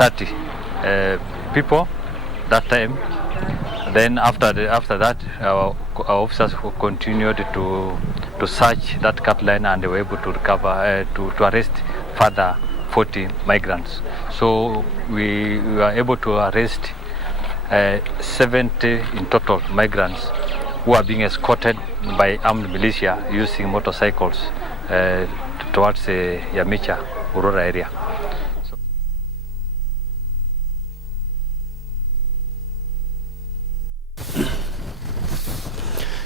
30 people that time. Then after that, our officers continued to search that cut line, and they were able to recover to arrest further 40 migrants. So we were able to arrest 70 in total migrants who are being escorted by armed militia using motorcycles towards Yamicha, Aurora area.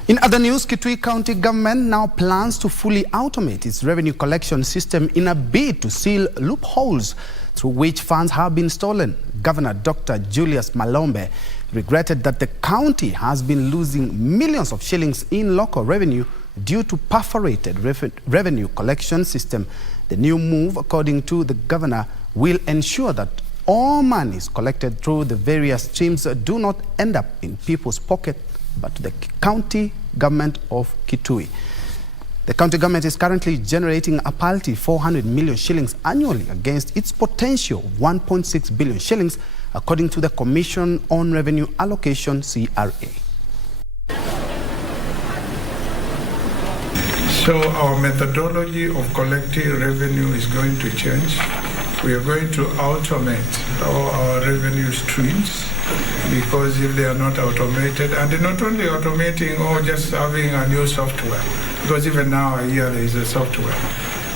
In other news, Kitui County government now plans to fully automate its revenue collection system in a bid to seal loopholes through which funds have been stolen. Governor Dr. Julius Malombe regretted that the county has been losing millions of shillings in local revenue due to perforated revenue collection system. The new move, according to the governor, will ensure that all monies collected through the various streams do not end up in people's pocket, but to the county government of Kitui. The county government is currently generating a paltry 400 million shillings annually against its potential of 1.6 billion shillings, according to the Commission on Revenue Allocation, CRA. So our methodology of collecting revenue is going to change. We are going to automate all our revenue streams, because if they are not automated, and not only automating or just having a new software, because even now I hear there is a software,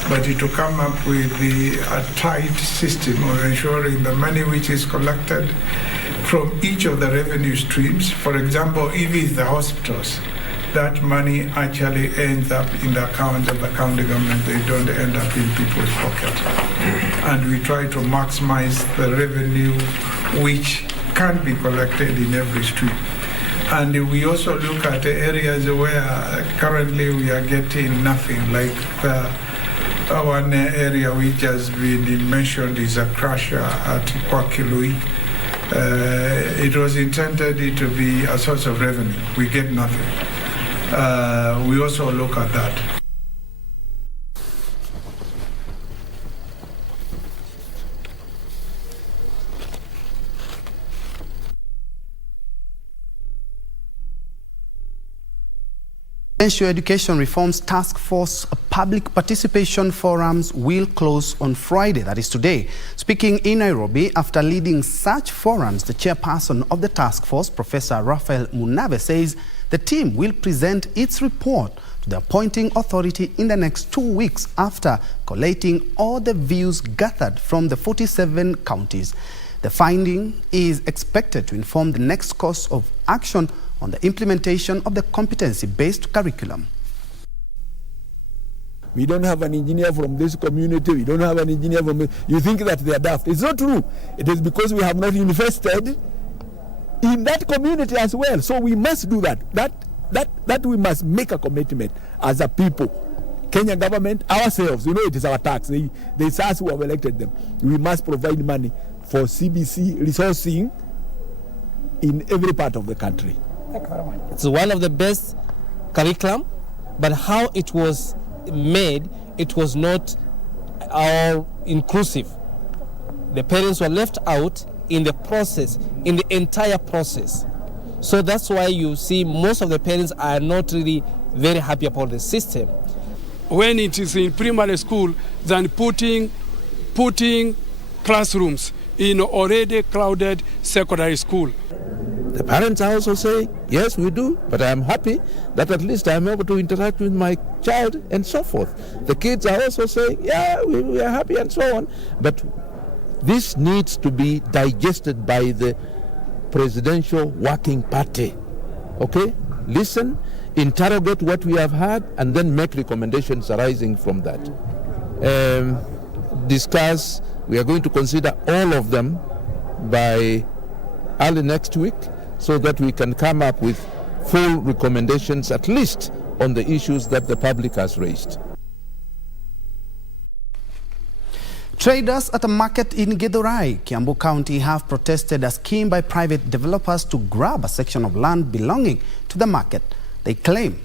but to come up with a tight system of ensuring the money which is collected from each of the revenue streams, for example, if it's the hospitals, that money actually ends up in the account of the county government. They don't end up in people's pocket. And we try to maximize the revenue which can be collected in every stream. And we also look at the areas where currently we are getting nothing, like one area which has been mentioned is a crusher at Kwakilui. It was intended to be a source of revenue. We get nothing. We also look at that. Njue Education Reforms Task Force public participation forums will close on Friday, that is today. Speaking in Nairobi after leading such forums, the chairperson of the task force, Professor Raphael Munave, says the team will present its report to the appointing authority in the next 2 weeks after collating all the views gathered from the 47 counties. The finding is expected to inform the next course of action on the implementation of the competency-based curriculum. We don't have an engineer from this community, we don't have an engineer from... You think that they are daft. It's not true. It is because we have not invested in that community as well. So we must do that. That we must make a commitment as a people. Kenya government, ourselves, you know, it is our tax. It's us who have elected them. We must provide money for CBC resourcing in every part of the country. It's one of the best curriculum, but how it was made, it was not all inclusive. The parents were left out in the process, in the entire process. So that's why you see most of the parents are not really very happy about the system. When it is in primary school, than putting classrooms in already crowded secondary school. The parents are also saying, yes, we do, but I'm happy that at least I'm able to interact with my child and so forth. The kids are also saying, yeah, we are happy and so on. But this needs to be digested by the presidential working party. Okay? Listen, interrogate what we have heard, and then make recommendations arising from that. Discuss, we are going to consider all of them by early next week, so that we can come up with full recommendations, at least on the issues that the public has raised. Traders at a market in Githurai, Kiambu County, have protested a scheme by private developers to grab a section of land belonging to the market. They claim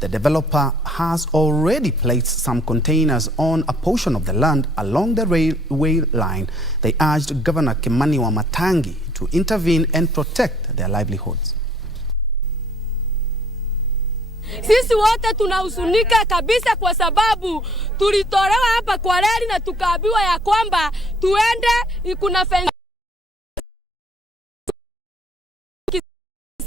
The developer has already placed some containers on a portion of the land along the railway line. They urged Governor Kimani Wamatangi to intervene and protect their livelihoods. Sisi wote tunahuzunika kabisa kwa sababu tulitolewa hapa kwa reli na tukaambiwa ya kwamba tuende kuna fence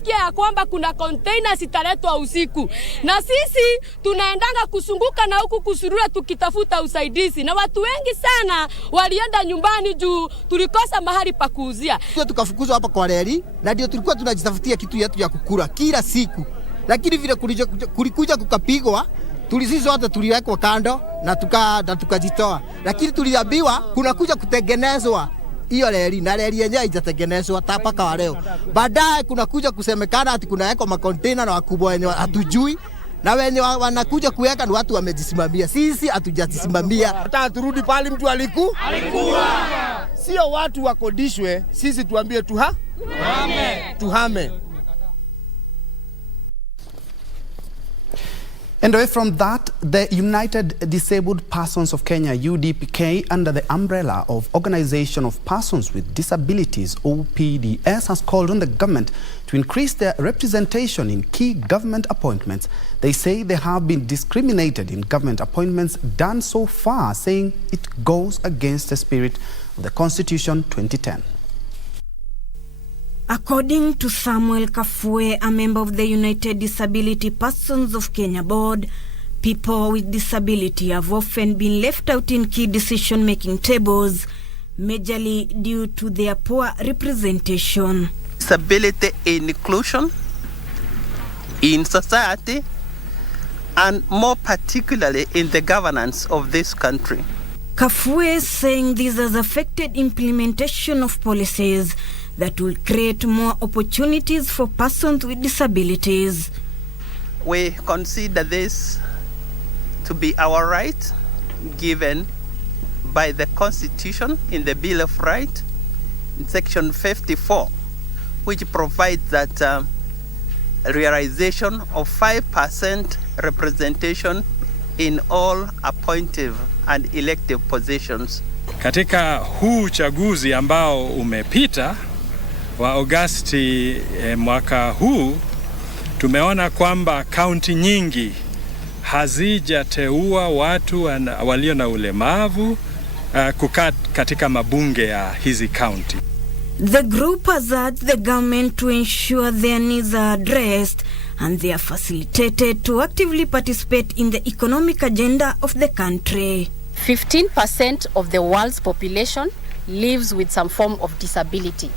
ya kwamba kuna containers italetwa usiku. Na sisi tunaendanga kusunguka na huku kusurura tukitafuta usaidizi. Na watu wengi sana walienda nyumbani juu tulikosa mahali pa kuuzia. Tukafukuzwa hapa kwa reli na ndio tulikuwa tunajitafutia kitu yetu ya kukula kila siku. Lakini vile kulikuja kukapigwa, sisi zote tuliwekwa kando na tukajitoa. Lakini tuliambiwa kuna kuja kutengenezwa hiyo reli na reli yenyewe haijatengenezwa mpaka wa leo. Baadaye kuna kuja kusemekana ati kunawekwa makonteina na wakubwa wenye hatujui, na wenye wanakuja kuweka ni watu wamejisimamia. Sisi hatujajisimamia. Hata turudi pale mtu alikuwa. Sio watu wakodishwe, sisi tuambie tuhame. And away from that, the United Disabled Persons of Kenya, UDPK, under the umbrella of Organization of Persons with Disabilities, OPDS, has called on the government to increase their representation in key government appointments. They say they have been discriminated in government appointments done so far, saying it goes against the spirit of the Constitution 2010. According to Samuel Kafue, a member of the United Disability Persons of Kenya board, people with disability have often been left out in key decision-making tables, majorly due to their poor representation. Disability inclusion in society, and more particularly in the governance of this country. Kafue is saying this has affected implementation of policies that will create more opportunities for persons with disabilities. We consider this to be our right given by the Constitution in the Bill of Rights, in Section 54, which provides that realization of 5% representation in all appointive and elective positions. Katika huu uchaguzi ambao umepita wa Agosti mwaka huu, tumeona kwamba kaunti nyingi hazijateua watu walio na ulemavu kukaa katika mabunge ya hizi kaunti. The group has urged the government to ensure their needs are addressed and they are facilitated to actively participate in the economic agenda of the country. 15% of the world's population lives with some form of disability.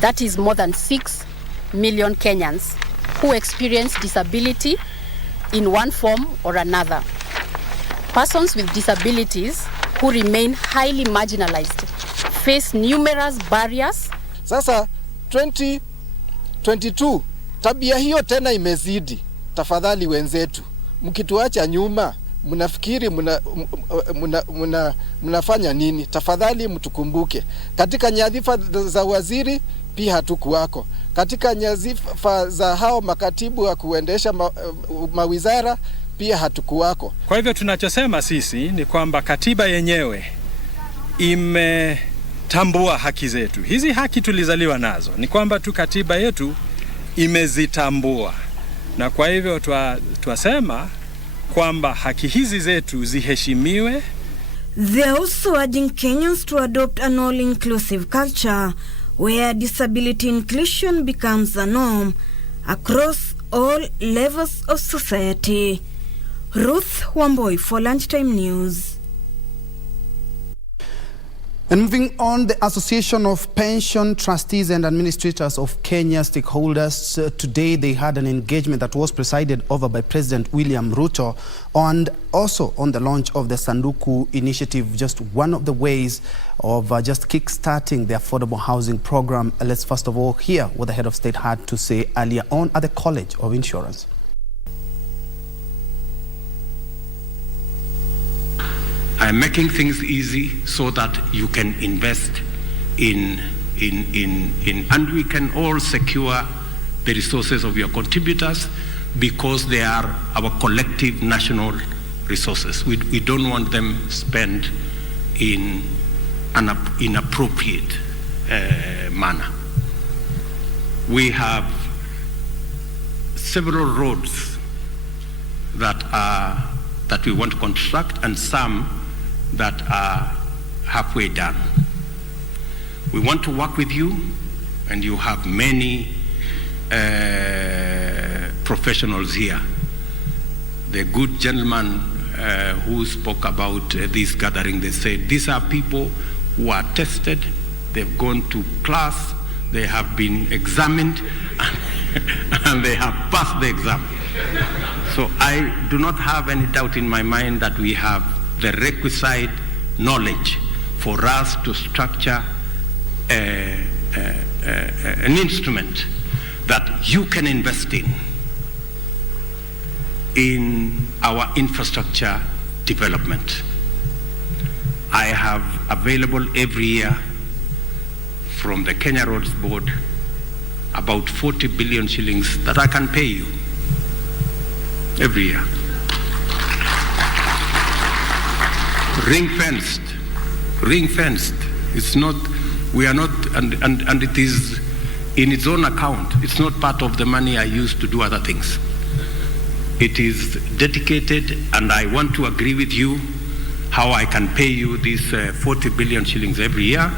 That is more than 6 million Kenyans who experience disability in one form or another. Persons with disabilities who remain highly marginalized face numerous barriers. Sasa 2022 tabia hiyo tena imezidi. Tafadhali wenzetu, mkituacha nyuma, mnafikiri mnafanya nini? Tafadhali mtukumbuke. Katika nyadhifa za waziri pia hatukuwako. Katika nyadhifa za hao makatibu wa kuendesha mawizara pia hatukuwako. Kwa hivyo tunachosema sisi ni kwamba katiba yenyewe imetambua haki zetu. Hizi haki tulizaliwa nazo. Ni kwamba tu katiba yetu imezitambua. Na kwa hivyo tuasema kwamba haki hizi zetu ziheshimiwe. They are also urging Kenyans to adopt an all-inclusive culture where disability inclusion becomes a norm across all levels of society. Ruth Wamboi for Lunchtime News. And moving on, the Association of Pension Trustees and Administrators of Kenya stakeholders, today they had an engagement that was presided over by President William Ruto, and also on the launch of the Sanduku initiative, just one of the ways of just kick-starting the affordable housing program. Let's first of all hear what the head of state had to say earlier on at the College of Insurance. I'm making things easy so that you can invest in and we can all secure the resources of your contributors because they are our collective national resources. We don't want them spent in an inappropriate manner. We have several roads that we want to construct, and some that are halfway done. We want to work with you, and you have many professionals here. The good gentleman who spoke about this gathering, they said these are people who are tested, they've gone to class, they have been examined, and they have passed the exam. So I do not have any doubt in my mind that we have the requisite knowledge for us to structure an instrument that you can invest in our infrastructure development. I have available every year from the Kenya Roads Board about 40 billion shillings that I can pay you every year. Ring-fenced. It's not, we are not, and it is in its own account. It's not part of the money I use to do other things. It is dedicated, and I want to agree with you how I can pay you these 40 billion shillings every year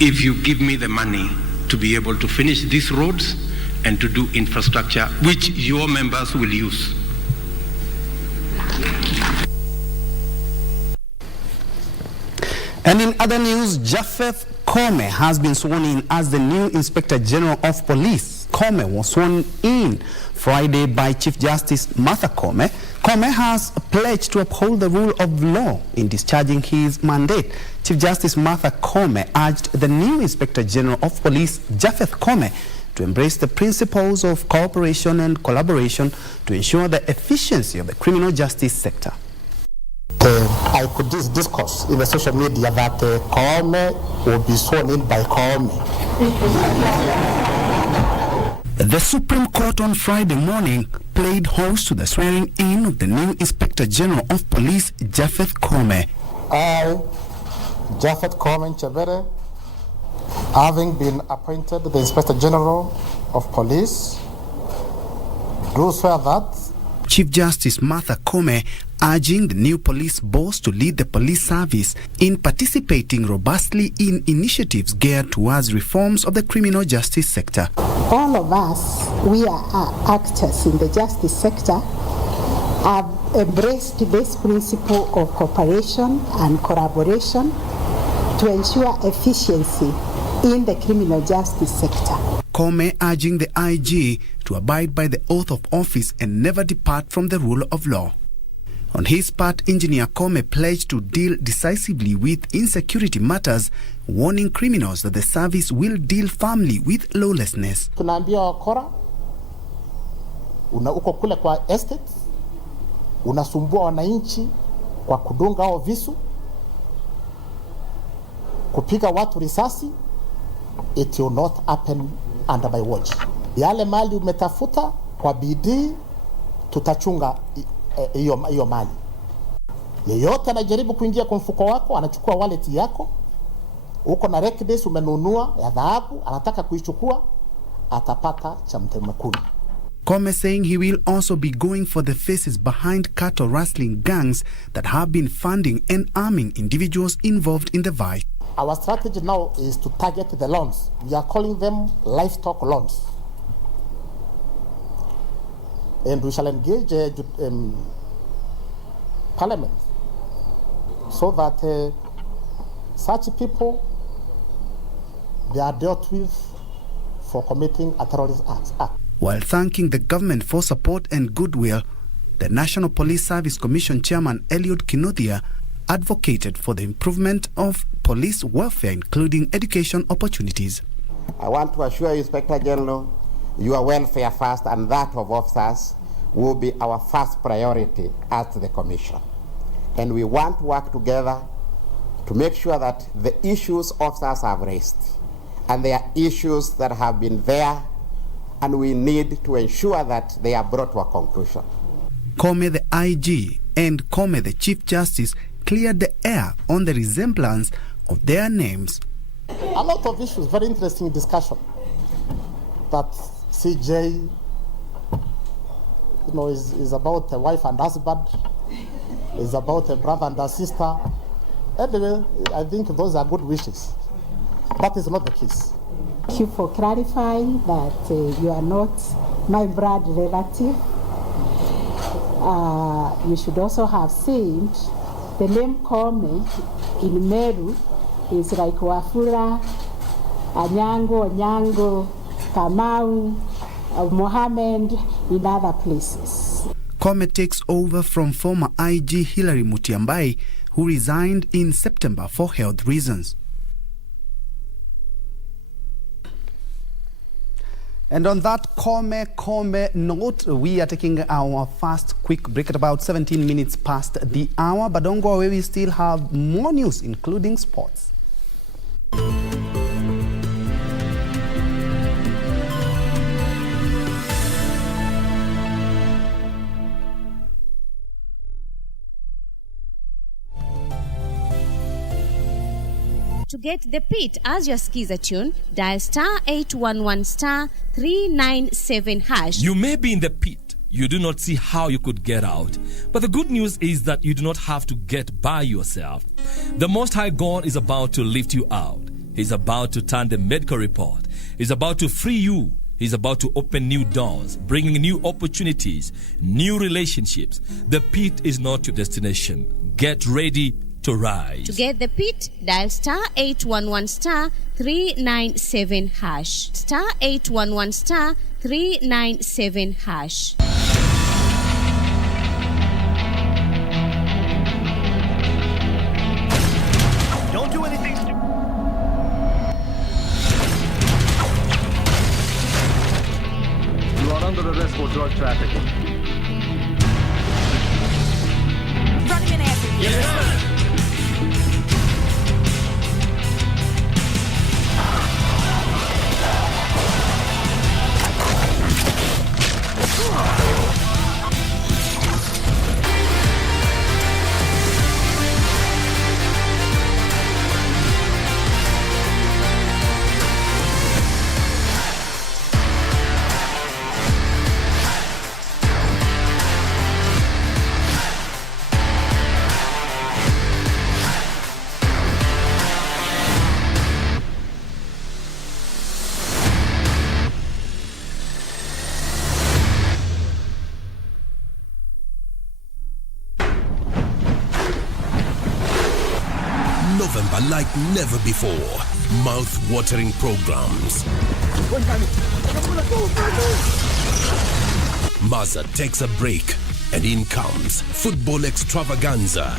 if you give me the money to be able to finish these roads and to do infrastructure which your members will use. And in other news, Japheth Koome has been sworn in as the new Inspector General of Police. Koome was sworn in Friday by Chief Justice Martha Koome. Koome has pledged to uphold the rule of law in discharging his mandate. Chief Justice Martha Koome urged the new Inspector General of Police, Japheth Koome, to embrace the principles of cooperation and collaboration to ensure the efficiency of the criminal justice sector. I could discuss in the social media that Koome will be sworn in by Koome. The Supreme Court on Friday morning played host to the swearing in of the new Inspector General of Police, Japheth Koome. I, Japheth Koome Njue, having been appointed the Inspector General of Police, do swear that Chief Justice Martha Koome urging the new police boss to lead the police service in participating robustly in initiatives geared towards reforms of the criminal justice sector. All of us, we are actors in the justice sector, have embraced this principle of cooperation and collaboration to ensure efficiency in the criminal justice sector. Koome urging the IG to abide by the oath of office and never depart from the rule of law. On his part, Engineer Koome pledged to deal decisively with insecurity matters, warning criminals that the service will deal firmly with lawlessness. Tunaambia wakora, uko kule kwa estate, unasumbua wananchi kwa kudunga hao visu, kupiga watu risasi, it will not happen under my watch. Yale mali umetafuta kwa bidii, tutachunga hiyo mali. Yeyote anajaribu kuingia kwa mfuko wako, anachukua wallet yako, uko na residence umenunua ya dhahabu, anataka kuichukua, atapata cha mtemekundu. Koome saying he will also be going for the faces behind cattle rustling gangs that have been funding and arming individuals involved in the vice. Our strategy now is to target the loans. We are calling them livestock loans. And we shall engage Parliament so that such people, they are dealt with for committing a terrorist act. While thanking the government for support and goodwill, the National Police Service Commission Chairman Eliud Kinothia advocated for the improvement of police welfare, including education opportunities. I want to assure you, Inspector General, your welfare first and that of officers will be our first priority as the Commission. And we want to work together to make sure that the issues officers have raised and there are issues that have been there and we need to ensure that they are brought to a conclusion. Kome, the IG, and Kome, the Chief Justice, cleared the air on the resemblance of their names. A lot of issues, very interesting discussion. That CJ, is about a wife and husband, is about a brother and a sister. Anyway, I think those are good wishes. That is not the case. Thank you for clarifying that you are not my blood relative. You should also have seen the name Kome in Meru is like Wafula, Onyango, Kamau, Mohammed in other places. Kome takes over from former IG Hilary Mutyambai, who resigned in September for health reasons. And on that Kome note, we are taking our first quick break at about 17 minutes past the hour. But don't go away, we still have more news, including sports. To get the pit as your skiza tune, dial star 811 star 397 hash. You may be in the pit. You do not see how you could get out. But the good news is that you do not have to get by yourself. The Most High God is about to lift you out. He's about to turn the medical report. He's about to free you. He's about to open new doors, bringing new opportunities, new relationships. The pit is not your destination. Get ready to rise. To get the pit, dial star 811 star 397 hash. Star 811 star 397 hash. Don't do anything stupid. You are under arrest for drug trafficking. Run him in acid. Yes, sir. November like never before. Mouth-watering programs. Maza takes a break, and in comes football extravaganza.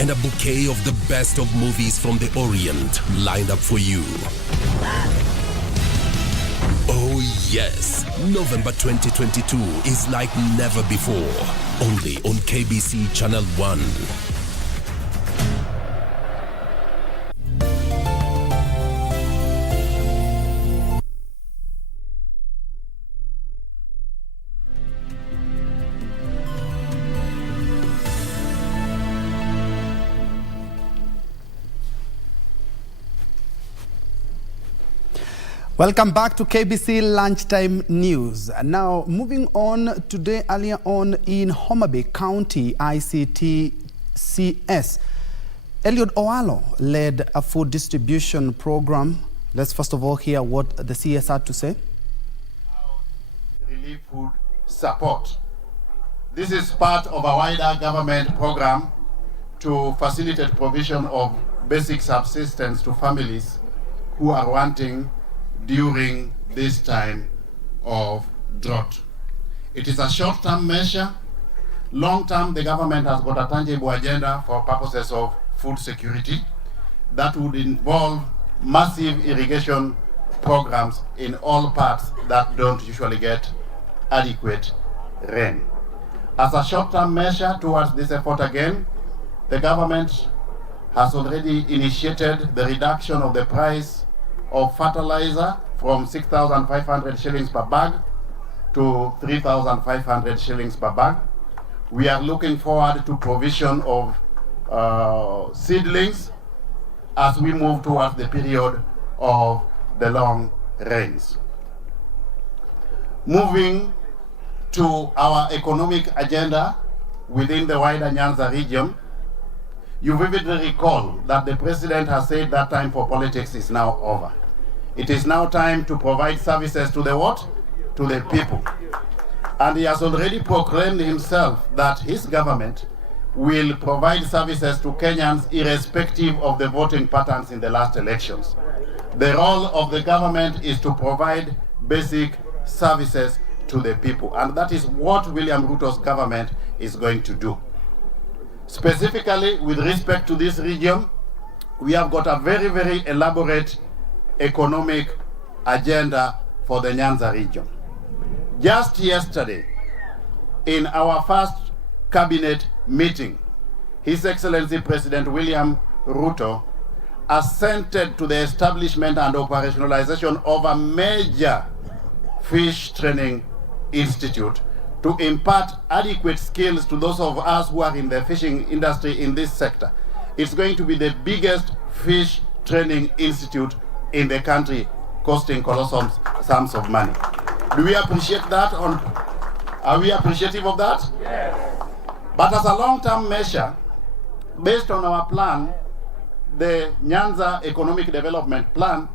And a bouquet of the best of movies from the Orient lined up for you. Oh yes, November 2022 is like never before. Only on KBC Channel 1. Welcome back to KBC Lunchtime News. Now, moving on today, earlier on in Homa Bay County ICTCS, Eliud Owalo led a food distribution program. Let's first of all hear what the CS had to say. Relief food support. This is part of a wider government program to facilitate provision of basic subsistence to families who are wanting during this time of drought. It is a short-term measure. Long-term, the government has got a tangible agenda for purposes of food security that would involve massive irrigation programs in all parts that don't usually get adequate rain. As a short-term measure towards this effort again, the government has already initiated the reduction of the price of fertilizer from 6,500 shillings per bag to 3,500 shillings per bag. We are looking forward to provision of seedlings as we move towards the period of the long rains. Moving to our economic agenda within the wider Nyanza region, you vividly recall that the President has said that time for politics is now over. It is now time to provide services to the what? To the people. And he has already proclaimed himself that his government will provide services to Kenyans irrespective of the voting patterns in the last elections. The role of the government is to provide basic services to the people, and that is what William Ruto's government is going to do. Specifically, with respect to this region, we have got a very, very elaborate economic agenda for the Nyanza region. Just yesterday, in our first cabinet meeting, His Excellency President William Ruto assented to the establishment and operationalization of a major fish training institute to impart adequate skills to those of us who are in the fishing industry in this sector. It's going to be the biggest fish training institute in the country, costing colossal sums of money. Do we appreciate that? Are we appreciative of that? Yes. But as a long-term measure, based on our plan, the Nyanza Economic Development Plan,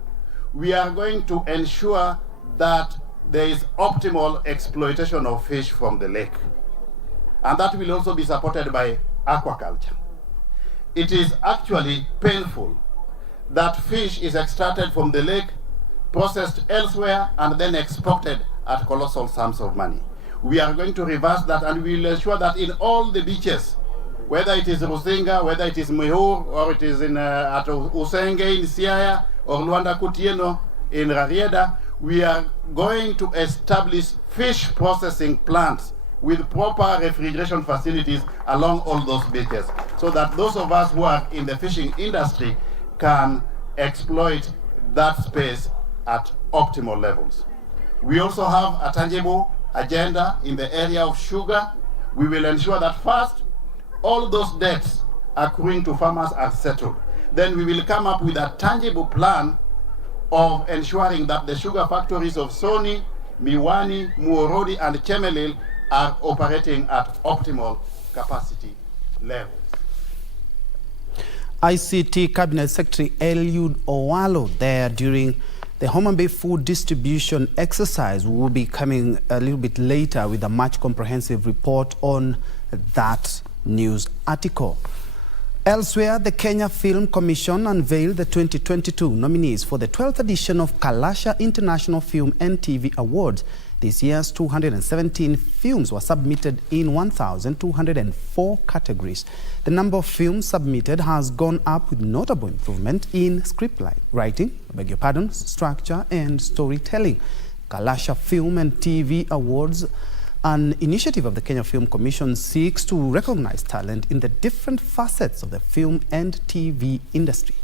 we are going to ensure that there is optimal exploitation of fish from the lake. And that will also be supported by aquaculture. It is actually painful that fish is extracted from the lake, processed elsewhere, and then exported at colossal sums of money. We are going to reverse that, and we will ensure that in all the beaches, whether it is Rusinga, whether it is Mihur, or it is at Usenge in Siaya, or Luanda Kutieno in Rarieda, we are going to establish fish processing plants with proper refrigeration facilities along all those beaches, so that those of us who are in the fishing industry can exploit that space at optimal levels. We also have a tangible agenda in the area of sugar. We will ensure that first, all those debts accruing to farmers are settled. Then we will come up with a tangible plan of ensuring that the sugar factories of Soni, Miwani, Muorodi, and Chemelil are operating at optimal capacity levels. ICT Cabinet Secretary Eliud Owalo there during the Homa Bay food distribution exercise. We will be coming a little bit later with a much comprehensive report on that news article. Elsewhere, the Kenya Film Commission unveiled the 2022 nominees for the 12th edition of Kalasha International Film and TV Awards. This year's 217 films were submitted in 1,204 categories. The number of films submitted has gone up with notable improvement in script writing, structure and storytelling. Kalasha Film and TV Awards, an initiative of the Kenya Film Commission, seeks to recognize talent in the different facets of the film and TV industry.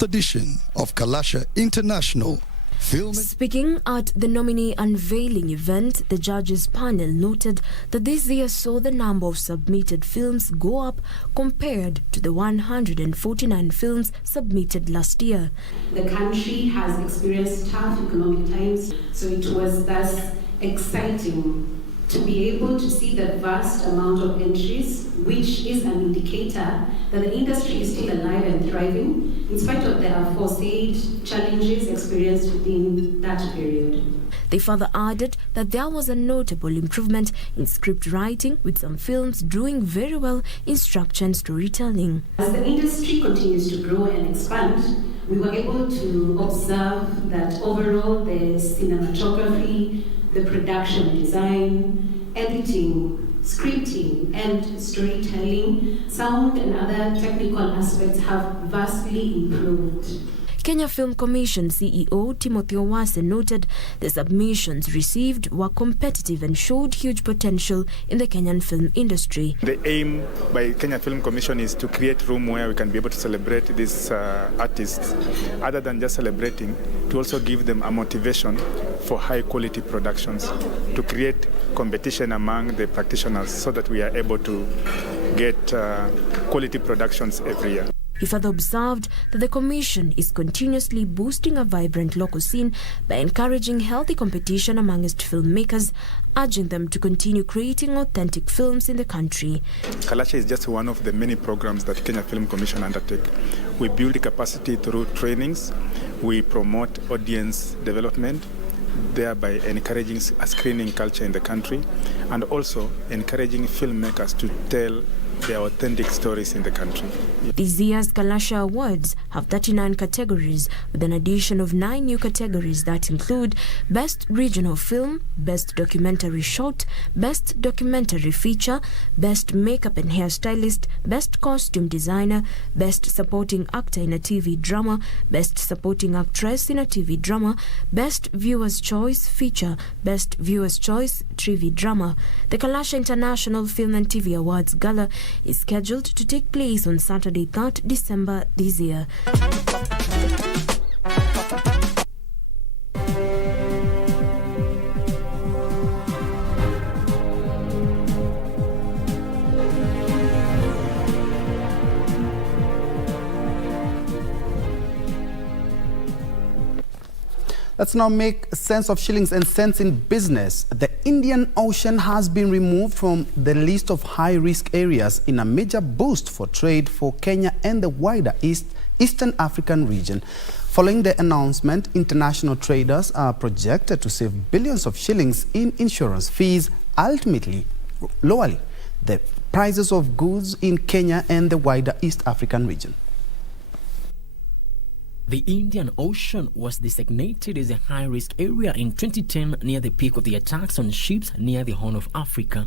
Edition of Kalasha International Film. Speaking at the nominee unveiling event, the judges panel noted that this year saw the number of submitted films go up compared to the 149 films submitted last year. The country has experienced tough economic times, so it was thus exciting to be able to see the vast amount of entries, which is an indicator that the industry is still alive and thriving, in spite of the aforesaid challenges experienced within that period. They further added that there was a notable improvement in script writing, with some films doing very well in structure and storytelling. As the industry continues to grow and expand, we were able to observe that overall the cinematography, the production design, editing, scripting, and storytelling, sound and other technical aspects have vastly improved. Kenya Film Commission CEO Timothy Owase noted the submissions received were competitive and showed huge potential in the Kenyan film industry. The aim by Kenya Film Commission is to create room where we can be able to celebrate these artists, other than just celebrating, to also give them a motivation for high quality productions, to create competition among the practitioners so that we are able to get quality productions every year. He further observed that the Commission is continuously boosting a vibrant local scene by encouraging healthy competition amongst filmmakers, urging them to continue creating authentic films in the country. Kalasha is just one of the many programs that Kenya Film Commission undertake. We build capacity through trainings, we promote audience development, thereby encouraging a screening culture in the country, and also encouraging filmmakers to tell their authentic stories in the country. This year's Kalasha Awards have 39 categories, with an addition of 9 new categories that include Best Regional Film, Best Documentary Short, Best Documentary Feature, Best Makeup and Hairstylist, Best Costume Designer, Best Supporting Actor in a TV Drama, Best Supporting Actress in a TV Drama, Best Viewer's Choice Feature, Best Viewer's Choice TV Drama. The Kalasha International Film and TV Awards Gala is scheduled to take place on Saturday, 3rd December this year. Let's now make sense of shillings and cents in business. The Indian Ocean has been removed from the list of high-risk areas in a major boost for trade for Kenya and the wider Eastern African region. Following the announcement, international traders are projected to save billions of shillings in insurance fees, ultimately lowering the prices of goods in Kenya and the wider East African region. The Indian Ocean was designated as a high-risk area in 2010 near the peak of the attacks on ships near the Horn of Africa.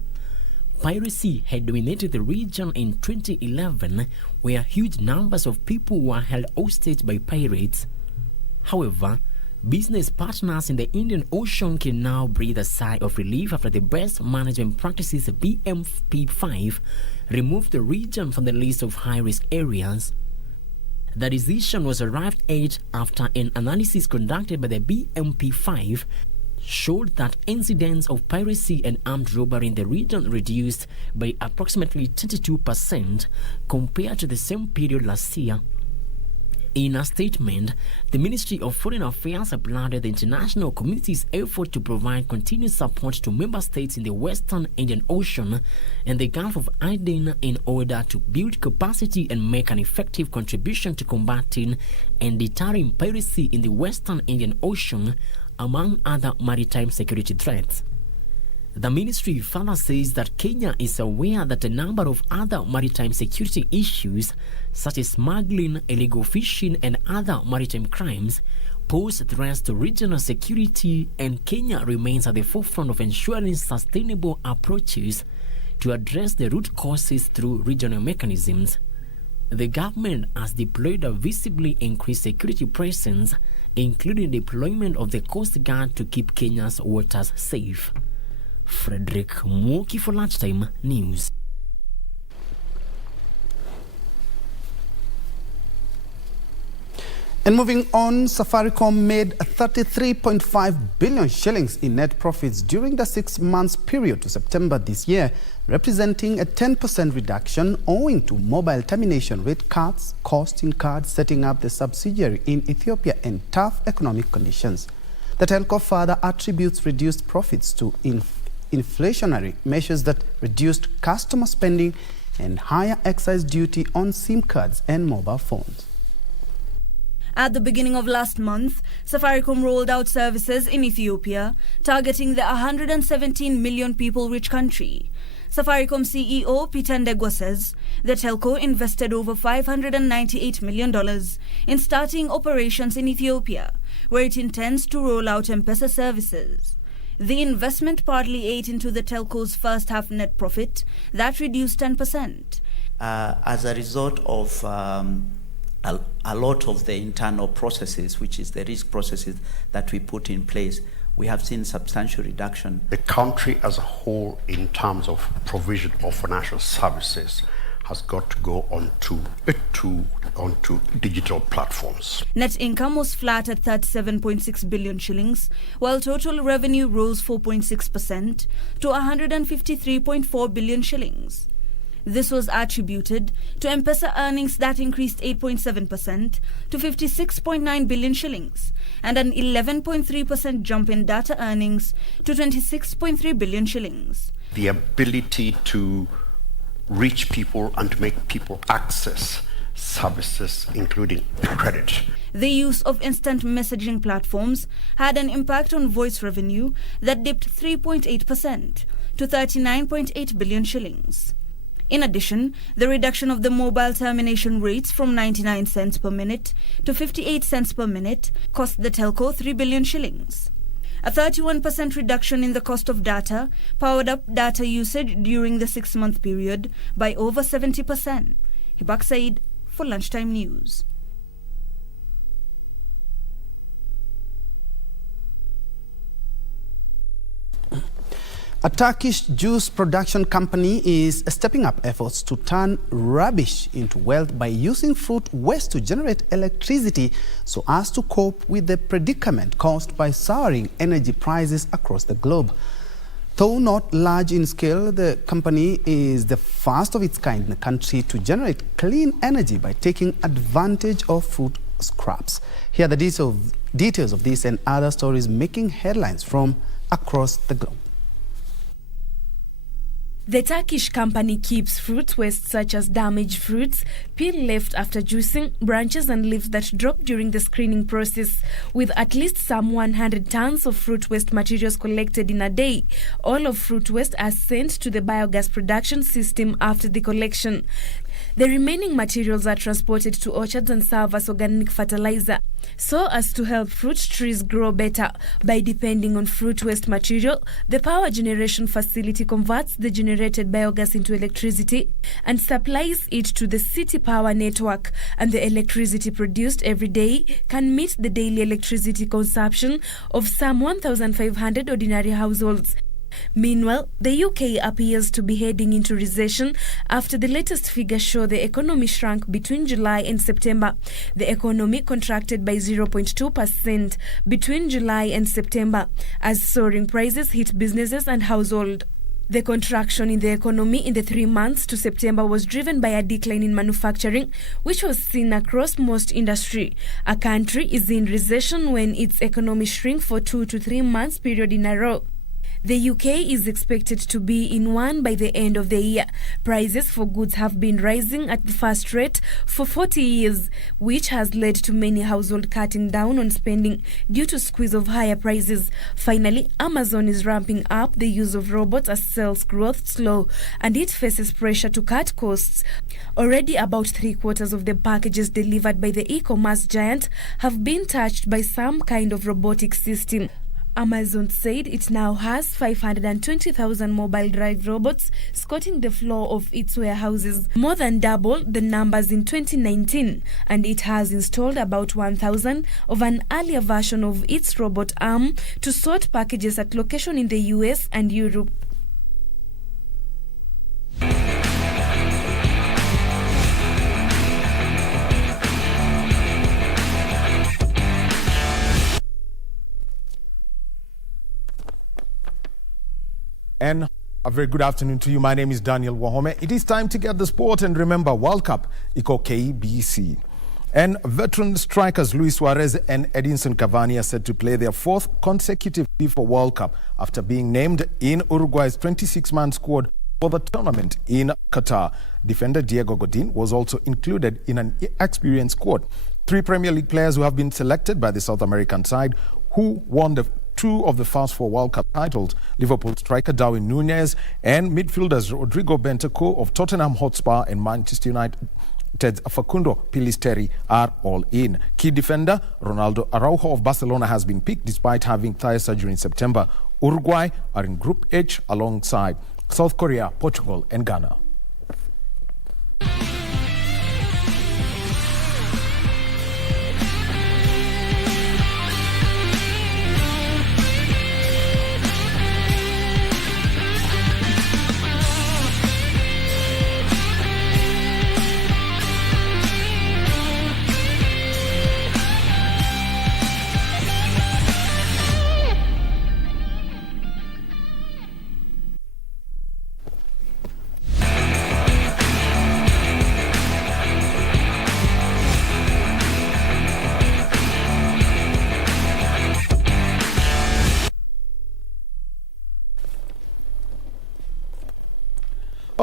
Piracy had dominated the region in 2011, where huge numbers of people were held hostage by pirates. However, business partners in the Indian Ocean can now breathe a sigh of relief after the Best Management Practices BMP5 removed the region from the list of high-risk areas. The decision was arrived at after an analysis conducted by the BMP5 showed that incidents of piracy and armed robbery in the region reduced by approximately 22% compared to the same period last year. In a statement, the Ministry of Foreign Affairs applauded the international community's effort to provide continued support to member states in the Western Indian Ocean and the Gulf of Aden in order to build capacity and make an effective contribution to combating and deterring piracy in the Western Indian Ocean, among other maritime security threats. The ministry further says that Kenya is aware that a number of other maritime security issues, such as smuggling, illegal fishing, and other maritime crimes, pose threats to regional security, and Kenya remains at the forefront of ensuring sustainable approaches to address the root causes through regional mechanisms. The government has deployed a visibly increased security presence, including deployment of the Coast Guard to keep Kenya's waters safe. Frederick Mwoki for Lunchtime News. And moving on, Safaricom made 33.5 billion shillings in net profits during the 6 months period to September this year, representing a 10% reduction owing to mobile termination rate cuts, cost in cards setting up the subsidiary in Ethiopia, and tough economic conditions. The telco further attributes reduced profits to inflationary measures that reduced customer spending and higher excise duty on SIM cards and mobile phones. At the beginning of last month, Safaricom rolled out services in Ethiopia, targeting the 117 million people-rich country. Safaricom CEO Peter Ndegwa says the telco invested over $598 million in starting operations in Ethiopia, where it intends to roll out M-Pesa services. The investment partly ate into the telco's first half net profit that reduced 10%. As a result of a lot of the internal processes, which is the risk processes that we put in place, we have seen substantial reduction. The country as a whole, in terms of provision of financial services, has got to go onto digital platforms. Net income was flat at 37.6 billion shillings, while total revenue rose 4.6% to 153.4 billion shillings. This was attributed to M-Pesa earnings that increased 8.7% to 56.9 billion shillings and an 11.3% jump in data earnings to 26.3 billion shillings. The ability to reach people and to make people access services, including credit. The use of instant messaging platforms had an impact on voice revenue that dipped 3.8% to 39.8 billion shillings. In addition, the reduction of the mobile termination rates from 99 cents per minute to 58 cents per minute cost the telco 3 billion shillings. A 31% reduction in the cost of data powered up data usage during the 6-month period by over 70%. Hibak Said for Lunchtime News. A Turkish juice production company is stepping up efforts to turn rubbish into wealth by using fruit waste to generate electricity so as to cope with the predicament caused by soaring energy prices across the globe. Though not large in scale, the company is the first of its kind in the country to generate clean energy by taking advantage of fruit scraps. Here are the details of this and other stories making headlines from across the globe. The Turkish company keeps fruit waste such as damaged fruits, peel left after juicing, branches and leaves that drop during the screening process. With at least some 100 tons of fruit waste materials collected in a day, all of fruit waste are sent to the biogas production system after the collection. The remaining materials are transported to orchards and serve as organic fertilizer, so as to help fruit trees grow better. By depending on fruit waste material, the power generation facility converts the generated biogas into electricity and supplies it to the city power network, and the electricity produced every day can meet the daily electricity consumption of some 1,500 ordinary households. Meanwhile, the UK appears to be heading into recession after the latest figures show the economy shrunk between July and September. The economy contracted by 0.2% between July and September as soaring prices hit businesses and households. The contraction in the economy in the 3 months to September was driven by a decline in manufacturing, which was seen across most industry. A country is in recession when its economy shrinks for 2 to 3 months period in a row. The UK is expected to be in one by the end of the year. Prices for goods have been rising at the fast rate for 40 years, which has led to many households cutting down on spending due to squeeze of higher prices. Finally, Amazon is ramping up the use of robots as sales growth slow, and it faces pressure to cut costs. Already about 3/4 of the packages delivered by the e-commerce giant have been touched by some kind of robotic system. Amazon said it now has 520,000 mobile drive robots squatting the floor of its warehouses, more than double the numbers in 2019, and it has installed about 1,000 of an earlier version of its robot arm to sort packages at location in the US and Europe. And a very good afternoon to you. My name is Daniel Wahome. It is time to get the sport, and remember, World Cup, iko KBC. And veteran strikers Luis Suarez and Edinson Cavani are set to play their 4th consecutive FIFA World Cup after being named in Uruguay's 26-man squad for the tournament in Qatar. Defender Diego Godin was also included in an experienced squad. 3 Premier League players who have been selected by the South American side, who won the 2 of the first 4 World Cup titles, Liverpool striker Darwin Núñez and midfielders Rodrigo Bentancur of Tottenham Hotspur and Manchester United's Facundo Pellisteri are all in. Key defender Ronaldo Araujo of Barcelona has been picked despite having thigh surgery in September. Uruguay are in Group H alongside South Korea, Portugal and Ghana.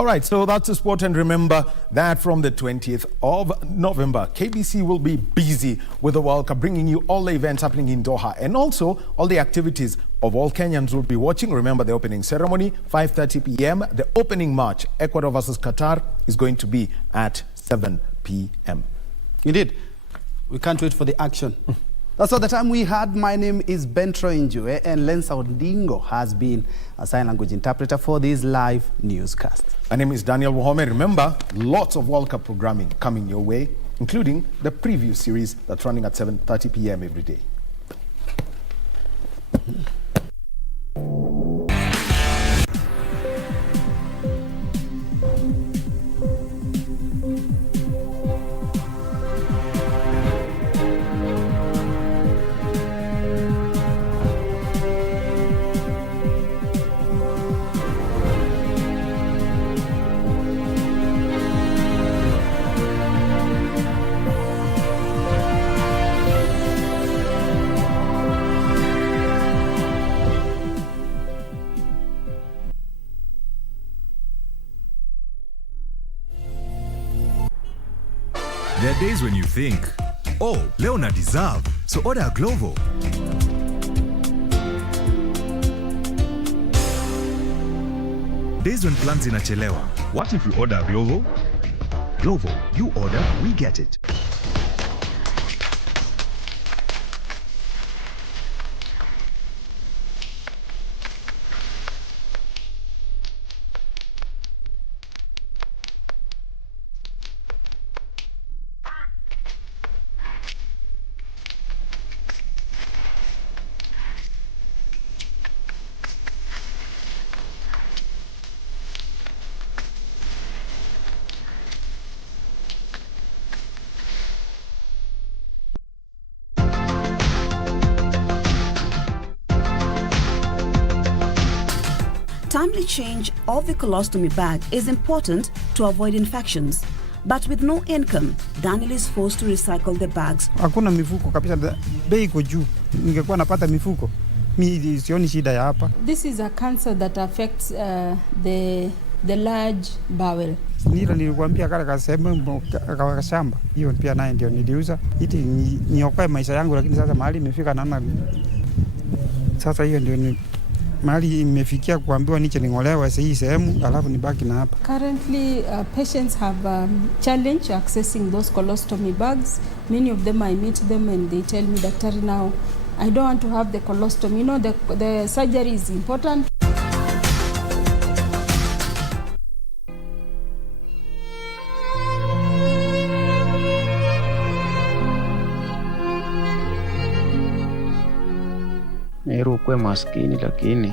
All right, so that's the sport, and remember that from the 20th of November, KBC will be busy with the World Cup, bringing you all the events happening in Doha, and also all the activities of all Kenyans will be watching. Remember the opening ceremony, 5:30 p.m. The opening match, Ecuador versus Qatar, is going to be at 7 p.m. Indeed, we can't wait for the action. That's all the time we had. My name is Bentro Njue, and Lensa Odingo has been a sign language interpreter for this live newscast. My name is Daniel Wahome. Remember, lots of World Cup programming coming your way, including the preview series that's running at 7:30 p.m. every day. There are days when you think, oh, leo na deserve, so order a Glovo. Days when plans inachelewa. What if we order a Glovo? Glovo, you order, we get it. Timely change of the colostomy bag is important to avoid infections. But with no income, Daniel is forced to recycle the bags. Hakuna mifuko kabisa, bei iko juu. Ningekuwa napata mifuko, mimi sioni shida ya hapa. This is a cancer that affects the large bowel. Nilo nilikwambia kale kasema kwa shamba. Hiyo pia naye ndio niliuza. Iti niokoe maisha yangu, lakini sasa mahali imefika naona sasa hiyo ndio ni mahali imefikia kuambiwa niche ningolewa hii sehemu alafu nibaki na hapa. Currently patients have challenge accessing those colostomy bags. Many of them I meet them and they tell me, Doctor, now I don't want to have the colostomy. You know, the surgery is important. Nero ukwe maskini lakini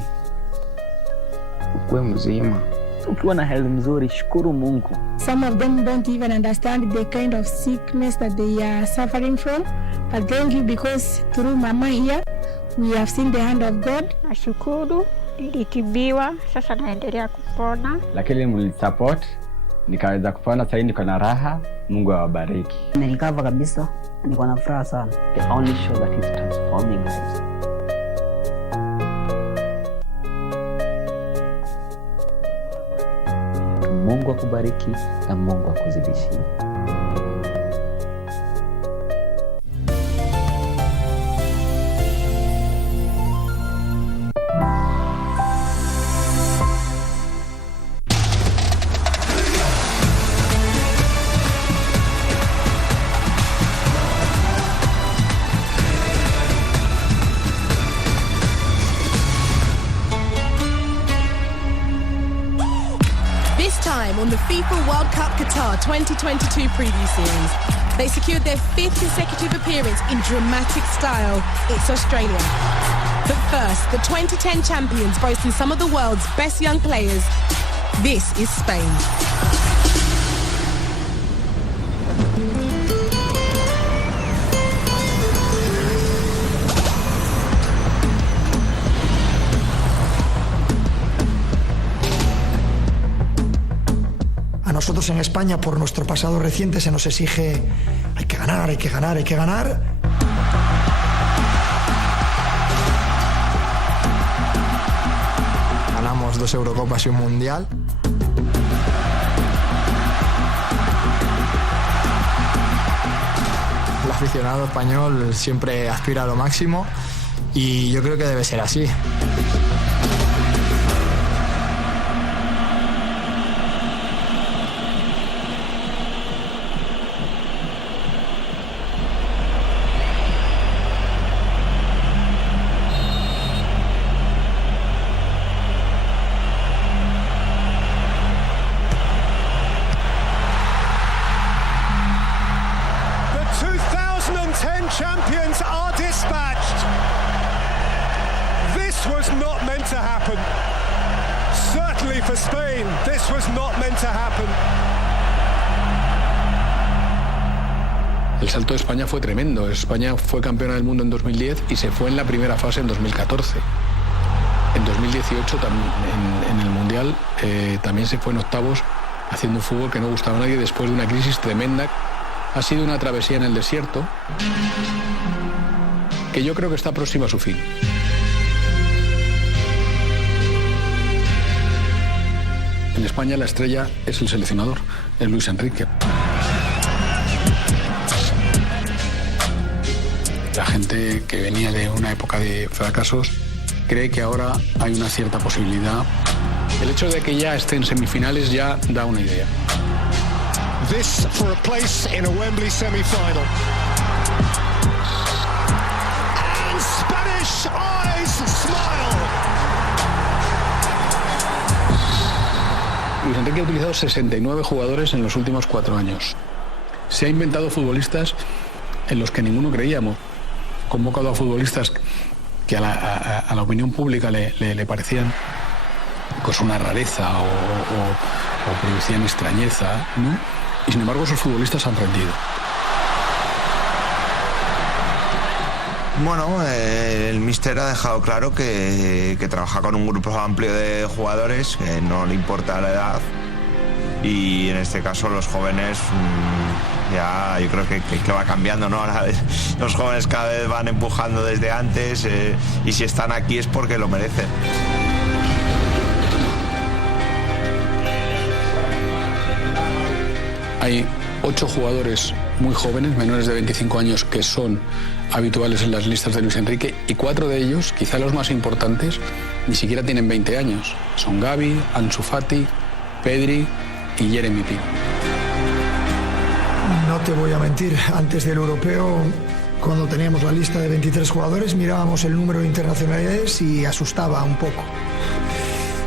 ukwe mzima. Ukiwa na health mzuri, shukuru Mungu. Some of them don't even understand the kind of sickness that they are suffering from. But thank you because through Mama here, we have seen the hand of God. Nashukuru, nilitibiwa, sasa naendelea kupona. Lakini mlisupport, nikaweza kupona, sasa niko na raha. Mungu awabariki. Nilikava kabisa, niko na furaha sana. The only show that is transforming lives. Mungu akubariki na Mungu akuzidishie. On the FIFA World Cup Qatar 2022 preview series. They secured their 5th consecutive appearance in dramatic style. It's Australia. But first, the 2010 champions boasting some of the world's best young players. This is Spain. Nosotros en España, por nuestro pasado reciente, se nos exige hay que ganar, hay que ganar, hay que ganar. Ganamos 2 Eurocopas y un Mundial. aficionado español siempre aspira a lo máximo y yo creo que debe ser así. Champions are dispatched. This was not meant to happen. Certainly for Spain, this was not meant to happen. El salto de España fue tremendo. España fue campeona del mundo en 2010 y se fue en la primera fase en 2014. En 2018, en el Mundial, también se fue en octavos haciendo un fútbol que no gustaba a nadie después de una crisis tremenda. Ha sido una travesía en el desierto que yo creo que está próxima a su fin. En España la estrella es el seleccionador, es Luis Enrique. La gente que venía de una época de fracasos cree que ahora hay una cierta posibilidad. El hecho de que ya esté en semifinales ya da una idea. This for a place in a Wembley semi-final. And Spanish eyes smile. Luis Enrique ha utilizado 69 jugadores en los últimos 4 años. Se ha inventado futbolistas en los que ninguno creíamos. Ha convocado a futbolistas que a la opinión pública le parecían pues una rareza o producían extrañeza, ¿no? Y sin embargo esos futbolistas han rendido. Bueno, el míster ha dejado claro que trabaja con un grupo amplio de jugadores, que no le importa la edad. Y en este caso los jóvenes ya yo creo que va cambiando, ¿no? Ahora los jóvenes cada vez van empujando desde antes y si están aquí es porque lo merecen. Hay 8 jugadores muy jóvenes, menores de 25 años, que son habituales en las listas de Luis Enrique y 4 de ellos, quizá los más importantes, ni siquiera tienen 20 años. Son Gavi, Ansu Fati, Pedri y Jeremy Pino. No te voy a mentir, antes del europeo, cuando teníamos la lista de 23 jugadores, mirábamos el número de internacionalidades y asustaba un poco.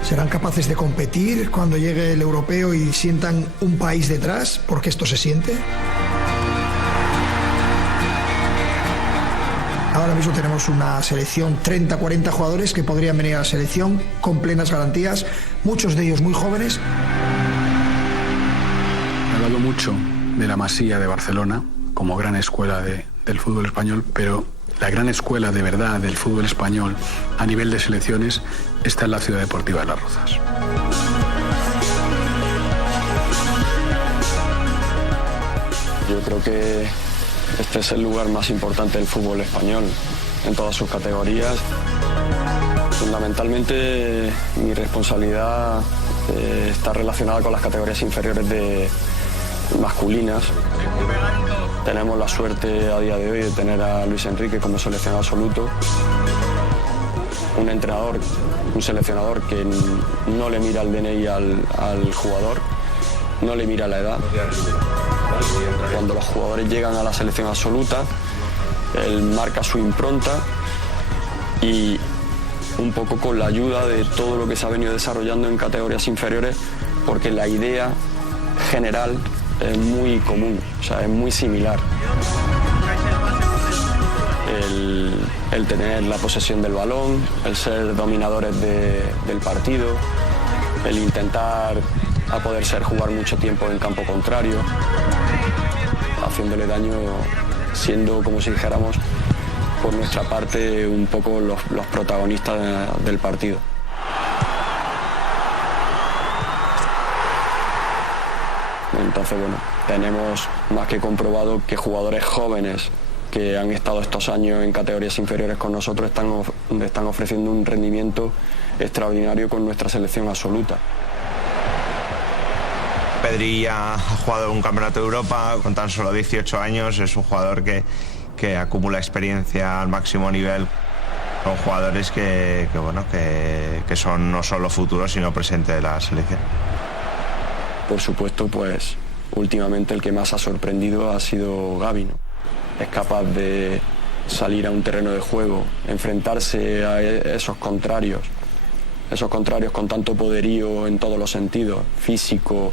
¿Serán capaces de competir cuando llegue el europeo y sientan un país detrás? Porque esto se siente. Ahora mismo tenemos una selección, 30-40 jugadores que podrían venir a la selección con plenas garantías, muchos de ellos muy jóvenes. He hablado mucho de la Masía de Barcelona como gran escuela del fútbol español, pero la gran escuela de verdad del fútbol español a nivel de selecciones está en la Ciudad Deportiva de Las Rozas. Yo creo que este es el lugar más importante del fútbol español en todas sus categorías. Fundamentalmente mi responsabilidad está relacionada con las categorías inferiores masculinas. Tenemos la suerte a día de hoy de tener a Luis Enrique como seleccionador absoluto. Un seleccionador que no le mira el DNI al jugador, no le mira la edad. Cuando los jugadores llegan a la selección absoluta, él marca su impronta y un poco con la ayuda de todo lo que se ha venido desarrollando en categorías inferiores, porque la idea general es muy común, o sea, es muy similar. El tener la posesión del balón, el ser dominadores del partido, el intentar a poder ser jugar mucho tiempo en campo contrario, haciéndole daño, siendo, como si dijéramos, por nuestra parte un poco los protagonistas del partido. Entonces, bueno, tenemos más que comprobado que jugadores jóvenes que han estado estos años en categorías inferiores con nosotros están ofreciendo un rendimiento extraordinario con nuestra selección absoluta. Pedri ha jugado un campeonato de Europa con tan solo 18 años, es un jugador que acumula experiencia al máximo nivel. Son jugadores que son no solo futuros sino presentes de la selección. Por supuesto, pues últimamente el que más ha sorprendido ha sido Gavi, ¿no? Es capaz de salir a un terreno de juego, enfrentarse a esos contrarios con tanto poderío en todos los sentidos, físico,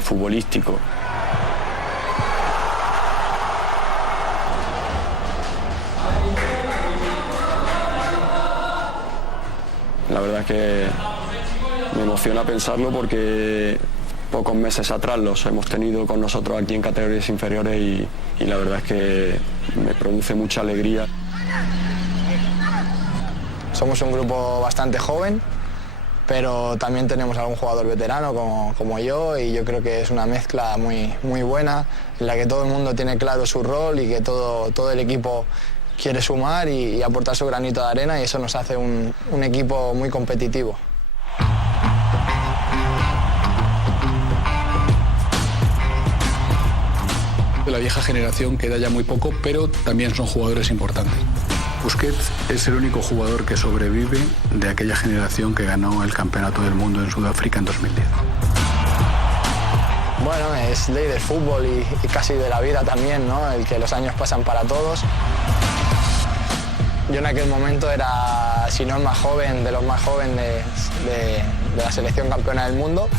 futbolístico. La verdad es que me emociona pensarlo porque pocos meses atrás los hemos tenido con nosotros aquí en categorías inferiores y la verdad es que me produce mucha alegría. Somos un grupo bastante joven, pero también tenemos algún jugador veterano como yo, y yo creo que es una mezcla muy buena en la que todo el mundo tiene claro su rol y que todo el equipo quiere sumar y aportar su granito de arena, y eso nos hace un equipo muy competitivo. De la vieja generación queda ya muy poco, pero también son jugadores importantes. Busquets es el único jugador que sobrevive de aquella generación que ganó el Campeonato del Mundo en Sudáfrica en 2010. Bueno, es ley del fútbol y casi de la vida también, ¿no? El que los años pasan para todos. Yo en aquel momento era, si no el más joven, de los más jóvenes de la selección campeona del mundo,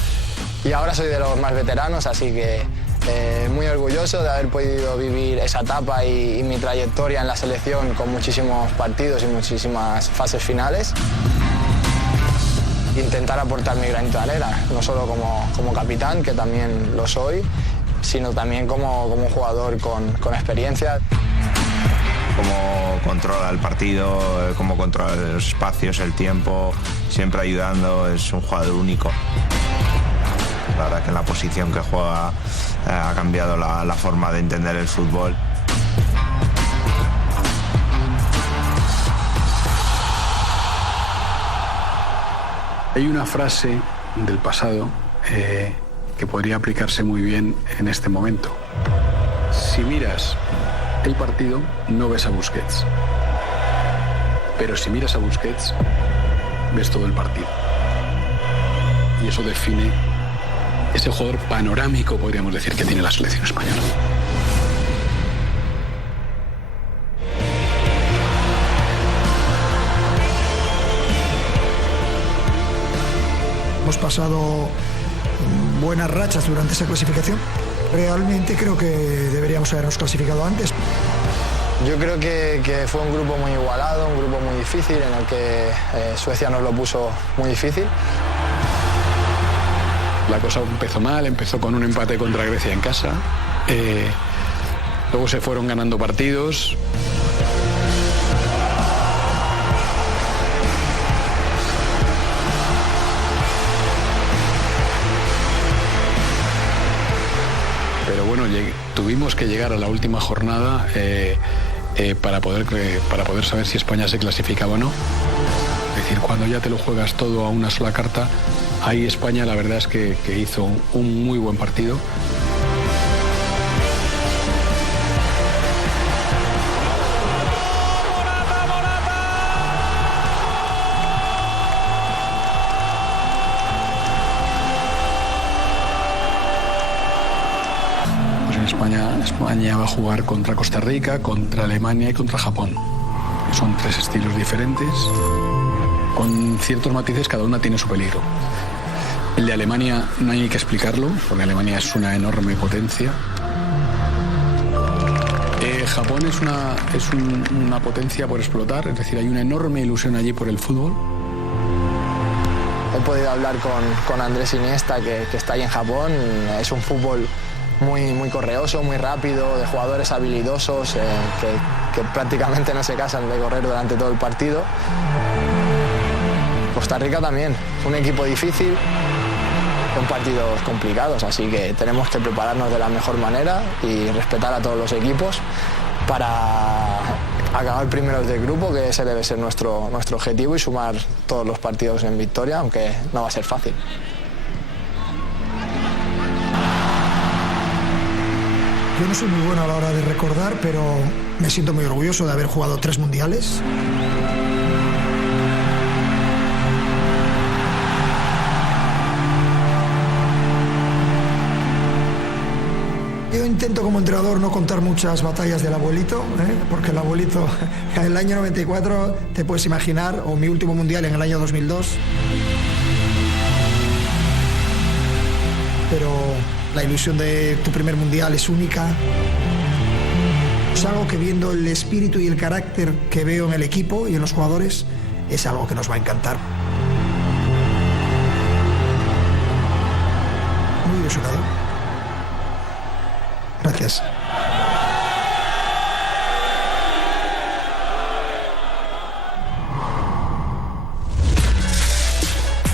y ahora soy de los más veteranos, así que muy orgulloso de haber podido vivir esa etapa y mi trayectoria en la selección con muchísimos partidos y muchísimas fases finales. Intentar aportar mi granito de arena, no solo como capitán, que también lo soy, sino también como un jugador con experiencia. Cómo controla el partido, cómo controla los espacios, el tiempo, siempre ayudando, es un jugador único. La verdad que en la posición que juega ha cambiado la forma de entender el fútbol. Hay una frase del pasado que podría aplicarse muy bien en este momento. Si miras el partido, no ves a Busquets. Pero si miras a Busquets, ves todo el partido. Y eso define ese jugador panorámico, podríamos decir, que tiene la selección española. Hemos pasado buenas rachas durante esa clasificación. Realmente creo que deberíamos habernos clasificado antes. Yo creo que fue un grupo muy igualado, un grupo muy difícil, en el que Suecia nos lo puso muy difícil. La cosa empezó mal, empezó con un empate contra Grecia en casa. Luego se fueron ganando partidos. Pero bueno, tuvimos que llegar a la última jornada para poder saber si España se clasificaba o no. Es decir, cuando ya te lo juegas todo a una sola carta, ahí España la verdad es que hizo un muy buen partido. España va a jugar contra Costa Rica, contra Alemania y contra Japón. Son tres estilos diferentes, con ciertos matices, cada una tiene su peligro. El de Alemania no hay que explicarlo, porque Alemania es una enorme potencia. Japón es una potencia por explotar, es decir, hay una enorme ilusión allí por el fútbol. He podido hablar con Andrés Iniesta, que está ahí en Japón. Es un fútbol muy correoso, muy rápido, de jugadores habilidosos que prácticamente no se cansan de correr durante todo el partido. Costa Rica también, un equipo difícil, son partidos complicados, así que tenemos que prepararnos de la mejor manera y respetar a todos los equipos para acabar primeros del grupo, que ese debe ser nuestro objetivo, y sumar todos los partidos en victoria, aunque no va a ser fácil. Yo no soy muy bueno a la hora de recordar, pero me siento muy orgulloso de haber jugado 3 mundiales. Yo intento como entrenador no contar muchas batallas del abuelito, porque el abuelito en el año 94, te puedes imaginar, o mi último mundial en el año 2002. Pero la ilusión de tu primer mundial es única. Es algo que, viendo el espíritu y el carácter que veo en el equipo y en los jugadores, es algo que nos va a encantar. Muy ilusionado. Gracias.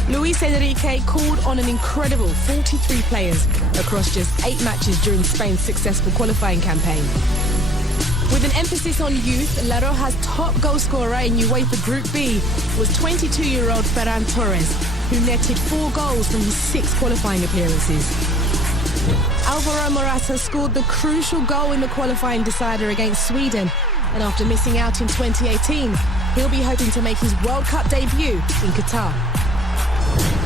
Luis Enrique called on an incredible 43 players across just 8 matches during Spain's successful qualifying campaign. With an emphasis on youth, La Roja's top goal scorer in UEFA Group B was 22-year-old Ferran Torres, who netted 4 goals from his 6 qualifying appearances. Alvaro Morata scored the crucial goal in the qualifying decider against Sweden, and after missing out in 2018, he'll be hoping to make his World Cup debut in Qatar.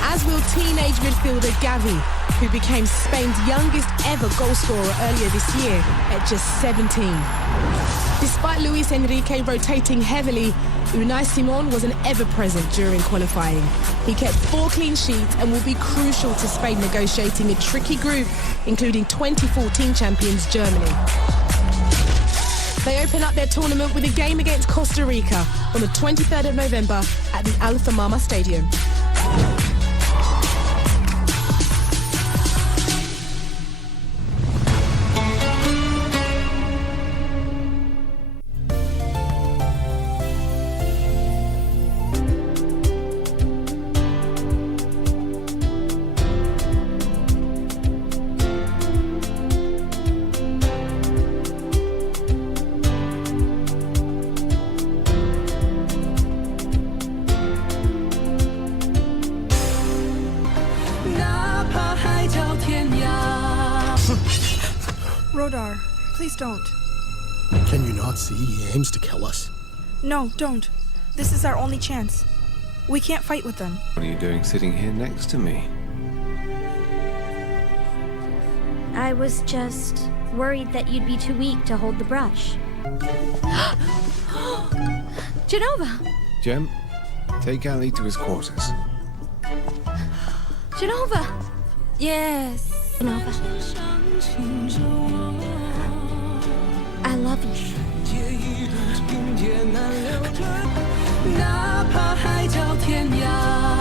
As will teenage midfielder Gavi, who became Spain's youngest ever goal scorer earlier this year at just 17. Despite Luis Enrique rotating heavily, Unai Simon was an ever-present during qualifying. He kept 4 clean sheets and will be crucial to Spain negotiating a tricky group, including 2014 champions Germany. They open up their tournament with a game against Costa Rica on the 23rd of November at the Al Thamama Stadium. Rodar, please don't. Can you not see he aims to kill us? No, don't. This is our only chance. We can't fight with them. What are you doing sitting here next to me? I was just worried that you'd be too weak to hold the brush. Genova! Jem, take Ali to his quarters. Genova! Yes. Genova. I love you. 哪怕海角天涯。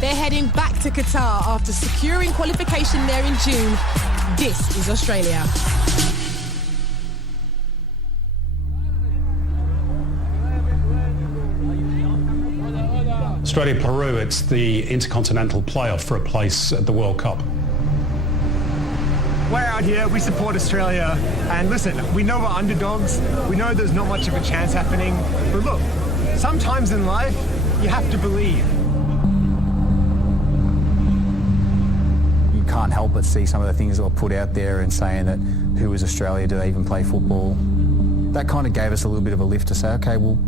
They're heading back to Qatar after securing qualification there in June. This is Australia. Australia-Peru, it's the intercontinental playoff for a place at the World Cup. We're out here, we support Australia, and listen, we know we're underdogs, we know there's not much of a chance happening, but look, sometimes in life, you have to believe. You can't help but see some of the things that were put out there and saying that who is Australia, do they even play football? That kind of gave us a little bit of a lift to say, okay, we'll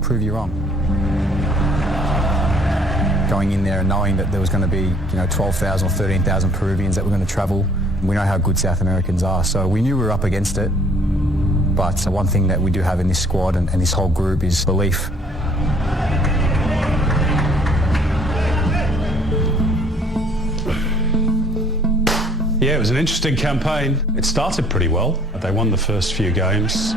prove you wrong. Going in there and knowing that there was going to be 12,000 or 13,000 Peruvians that were going to travel. We know how good South Americans are, so we knew we were up against it. But one thing that we do have in this squad and this whole group is belief. Yeah, it was an interesting campaign. It started pretty well. They won the first few games.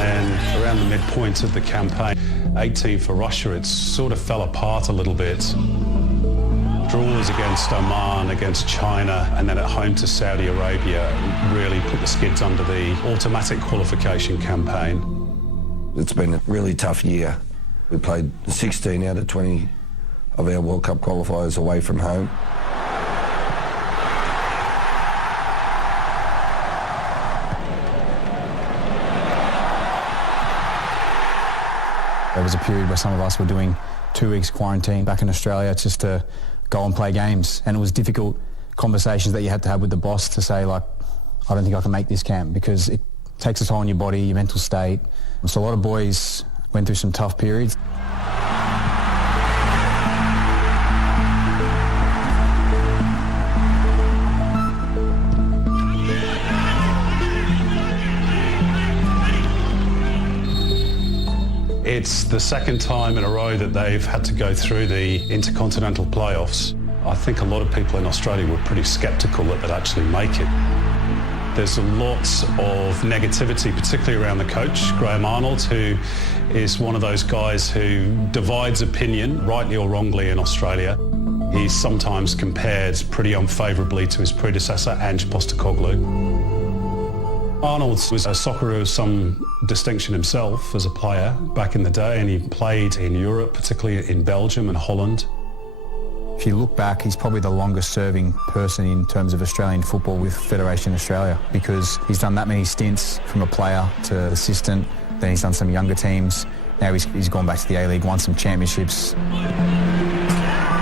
And around the midpoint of the campaign, 18 for Russia, it sort of fell apart a little bit. Draws against Oman, against China, and then at home to Saudi Arabia really put the skids under the automatic qualification campaign. It's been a really tough year. We played 16 out of 20 of our World Cup qualifiers away from home. There was a period where some of us were doing 2 weeks quarantine back in Australia just to go and play games. And it was difficult conversations that you had to have with the boss to say, like, I don't think I can make this camp because it takes a toll on your body, your mental state. So a lot of boys went through some tough periods. It's the second time in a row that they've had to go through the intercontinental playoffs. I think a lot of people in Australia were pretty sceptical that they'd actually make it. There's lots of negativity, particularly around the coach, Graham Arnold, who is one of those guys who divides opinion, rightly or wrongly, in Australia. He's sometimes compared pretty unfavourably to his predecessor, Ange Postecoglou. Arnold was a soccerer of some distinction himself as a player back in the day, and he played in Europe, particularly in Belgium and Holland. If you look back, he's probably the longest serving person in terms of Australian football with Federation Australia because he's done that many stints from a player to assistant, then he's done some younger teams. Now he's gone back to the A-League, won some championships.